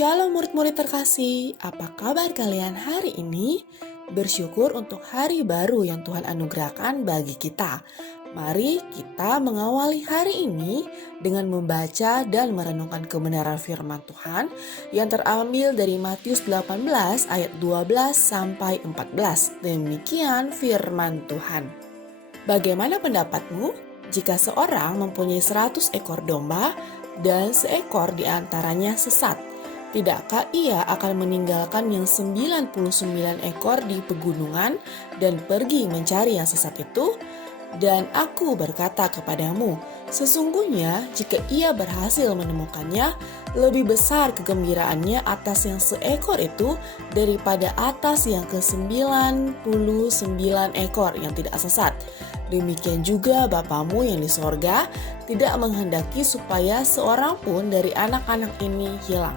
Shalom murid-murid terkasih, apa kabar kalian hari ini? Bersyukur untuk hari baru yang Tuhan anugerahkan bagi kita. Mari kita mengawali hari ini dengan membaca dan merenungkan kebenaran firman Tuhan yang terambil dari Matius 18 ayat 12 sampai 14. Demikian firman Tuhan. Bagaimana pendapatmu jika seorang mempunyai 100 ekor domba dan seekor di antaranya sesat? Tidakkah ia akan meninggalkan yang 99 ekor di pegunungan dan pergi mencari yang sesat itu? Dan aku berkata kepadamu, sesungguhnya jika ia berhasil menemukannya, lebih besar kegembiraannya atas yang seekor itu daripada atas yang ke-99 ekor yang tidak sesat. Demikian juga Bapamu yang di sorga tidak menghendaki supaya seorang pun dari anak-anak ini hilang.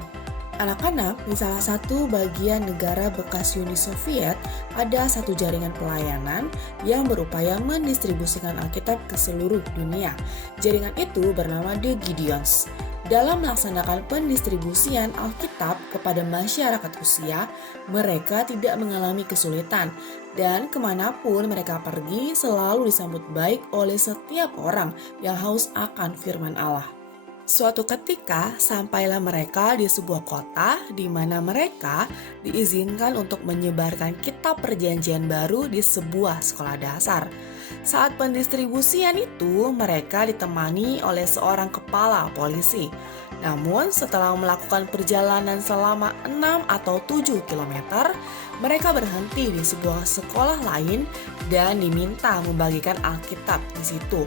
Anak-anak, di salah satu bagian negara bekas Uni Soviet, ada satu jaringan pelayanan yang berupaya mendistribusikan Alkitab ke seluruh dunia. Jaringan itu bernama The Gideons. Dalam melaksanakan pendistribusian Alkitab kepada masyarakat Rusia, mereka tidak mengalami kesulitan. Dan kemanapun mereka pergi selalu disambut baik oleh setiap orang yang haus akan firman Allah. Suatu ketika sampailah mereka di sebuah kota di mana mereka diizinkan untuk menyebarkan kitab perjanjian baru di sebuah sekolah dasar. Saat pendistribusian itu mereka ditemani oleh seorang kepala polisi. Namun setelah melakukan perjalanan selama 6 atau 7 kilometer, mereka berhenti di sebuah sekolah lain dan diminta membagikan Alkitab di situ.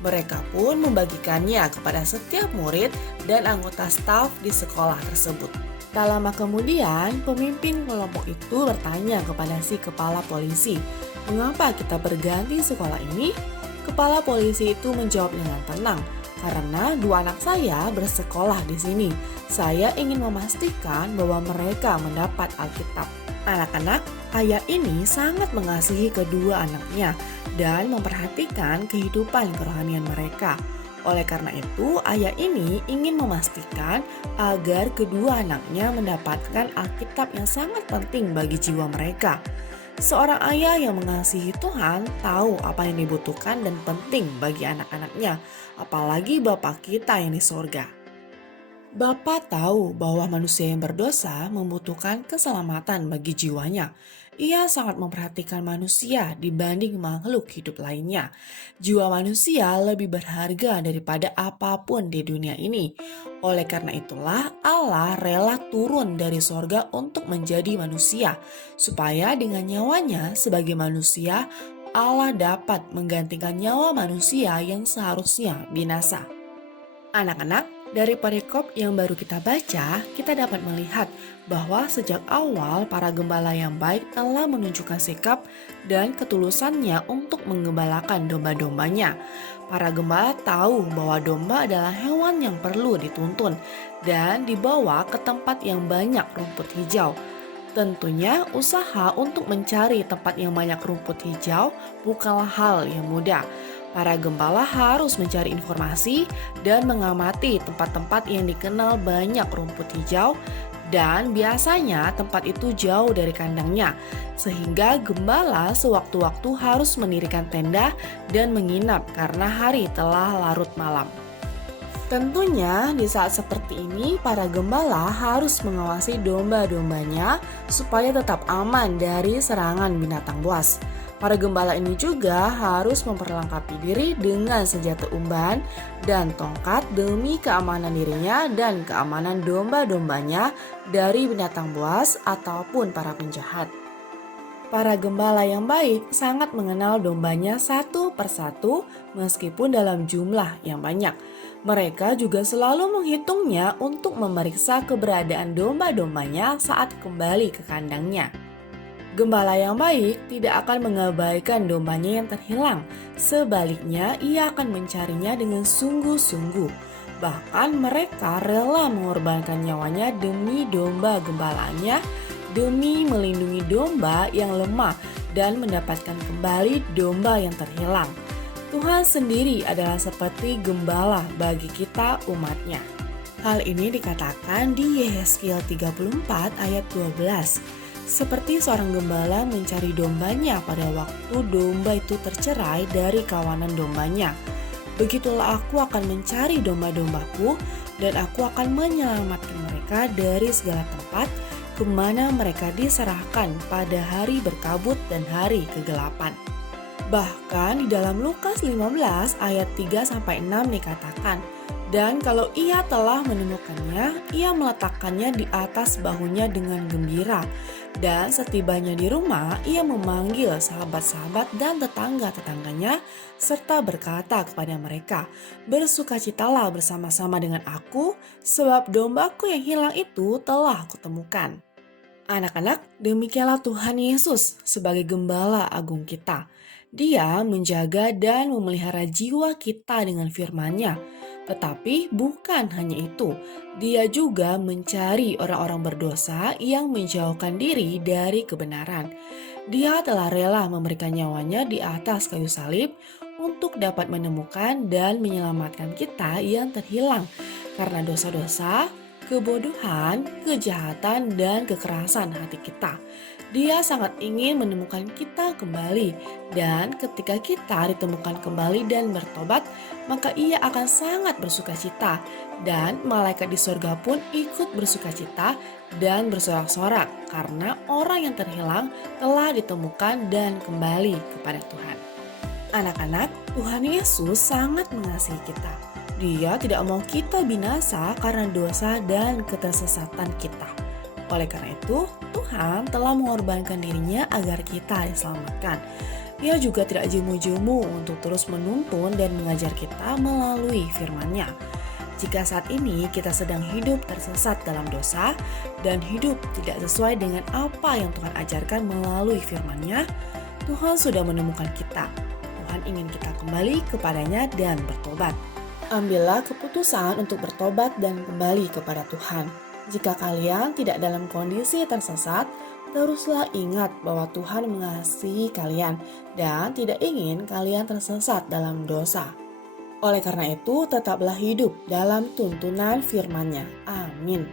Mereka pun membagikannya kepada setiap murid dan anggota staf di sekolah tersebut. Tak lama kemudian, pemimpin kelompok itu bertanya kepada si kepala polisi, "Mengapa kita berganti sekolah ini?" Kepala polisi itu menjawab dengan tenang, "Karena dua anak saya bersekolah di sini. Saya ingin memastikan bahwa mereka mendapat Alkitab." Anak-anak, ayah ini sangat mengasihi kedua anaknya dan memperhatikan kehidupan kerohanian mereka. Oleh karena itu, ayah ini ingin memastikan agar kedua anaknya mendapatkan Alkitab yang sangat penting bagi jiwa mereka. Seorang ayah yang mengasihi Tuhan tahu apa yang dibutuhkan dan penting bagi anak-anaknya, apalagi Bapa kita yang di sorga. Bapa tahu bahwa manusia yang berdosa membutuhkan keselamatan bagi jiwanya. Ia sangat memperhatikan manusia dibanding makhluk hidup lainnya. Jiwa manusia lebih berharga daripada apapun di dunia ini. Oleh karena itulah Allah rela turun dari sorga untuk menjadi manusia, supaya dengan nyawanya sebagai manusia, Allah dapat menggantikan nyawa manusia yang seharusnya binasa. Anak-anak, dari perikop yang baru kita baca, kita dapat melihat bahwa sejak awal para gembala yang baik telah menunjukkan sikap dan ketulusannya untuk menggembalakan domba-dombanya. Para gembala tahu bahwa domba adalah hewan yang perlu dituntun dan dibawa ke tempat yang banyak rumput hijau. Tentunya usaha untuk mencari tempat yang banyak rumput hijau bukanlah hal yang mudah. Para gembala harus mencari informasi dan mengamati tempat-tempat yang dikenal banyak rumput hijau, dan biasanya tempat itu jauh dari kandangnya, sehingga gembala sewaktu-waktu harus mendirikan tenda dan menginap karena hari telah larut malam. Tentunya di saat seperti ini para gembala harus mengawasi domba-dombanya supaya tetap aman dari serangan binatang buas. Para gembala ini juga harus memperlengkapi diri dengan senjata umban dan tongkat demi keamanan dirinya dan keamanan domba-dombanya dari binatang buas ataupun para penjahat. Para gembala yang baik sangat mengenal dombanya satu persatu meskipun dalam jumlah yang banyak. Mereka juga selalu menghitungnya untuk memeriksa keberadaan domba-dombanya saat kembali ke kandangnya. Gembala yang baik tidak akan mengabaikan dombanya yang terhilang. Sebaliknya, ia akan mencarinya dengan sungguh-sungguh. Bahkan mereka rela mengorbankan nyawanya demi domba gembalanya, demi melindungi domba yang lemah dan mendapatkan kembali domba yang terhilang. Tuhan sendiri adalah seperti gembala bagi kita umatnya. Hal ini dikatakan di Yehezkiel 34 ayat 12. Seperti seorang gembala mencari dombanya pada waktu domba itu tercerai dari kawanan dombanya. Begitulah aku akan mencari domba-dombaku dan aku akan menyelamatkan mereka dari segala tempat kemana mereka diserahkan pada hari berkabut dan hari kegelapan. Bahkan di dalam Lukas 15 ayat 3-6 dikatakan, dan kalau ia telah menemukannya, ia meletakkannya di atas bahunya dengan gembira. Dan setibanya di rumah, ia memanggil sahabat-sahabat dan tetangga-tetangganya, serta berkata kepada mereka, "Bersukacitalah bersama-sama dengan aku, sebab dombaku yang hilang itu telah kutemukan." Anak-anak, demikianlah Tuhan Yesus sebagai gembala agung kita. Dia menjaga dan memelihara jiwa kita dengan firman-Nya. Tetapi bukan hanya itu, dia juga mencari orang-orang berdosa yang menjauhkan diri dari kebenaran. Dia telah rela memberikan nyawanya di atas kayu salib untuk dapat menemukan dan menyelamatkan kita yang terhilang karena dosa-dosa, kebodohan, kejahatan, dan kekerasan hati kita. Dia sangat ingin menemukan kita kembali, dan ketika kita ditemukan kembali dan bertobat, maka ia akan sangat bersukacita, dan malaikat di surga pun ikut bersukacita dan bersorak-sorak karena orang yang terhilang telah ditemukan dan kembali kepada Tuhan. Anak-anak, Tuhan Yesus sangat mengasihi kita. Dia tidak mau kita binasa karena dosa dan ketersesatan kita. Oleh karena itu, Tuhan telah mengorbankan dirinya agar kita diselamatkan. Dia juga tidak jemu-jemu untuk terus menuntun dan mengajar kita melalui firman-Nya. Jika saat ini kita sedang hidup tersesat dalam dosa dan hidup tidak sesuai dengan apa yang Tuhan ajarkan melalui firman-Nya, Tuhan sudah menemukan kita. Tuhan ingin kita kembali kepadanya dan bertobat. Ambillah keputusan untuk bertobat dan kembali kepada Tuhan. Jika kalian tidak dalam kondisi tersesat, teruslah ingat bahwa Tuhan mengasihi kalian dan tidak ingin kalian tersesat dalam dosa. Oleh karena itu, tetaplah hidup dalam tuntunan firman-Nya. Amin.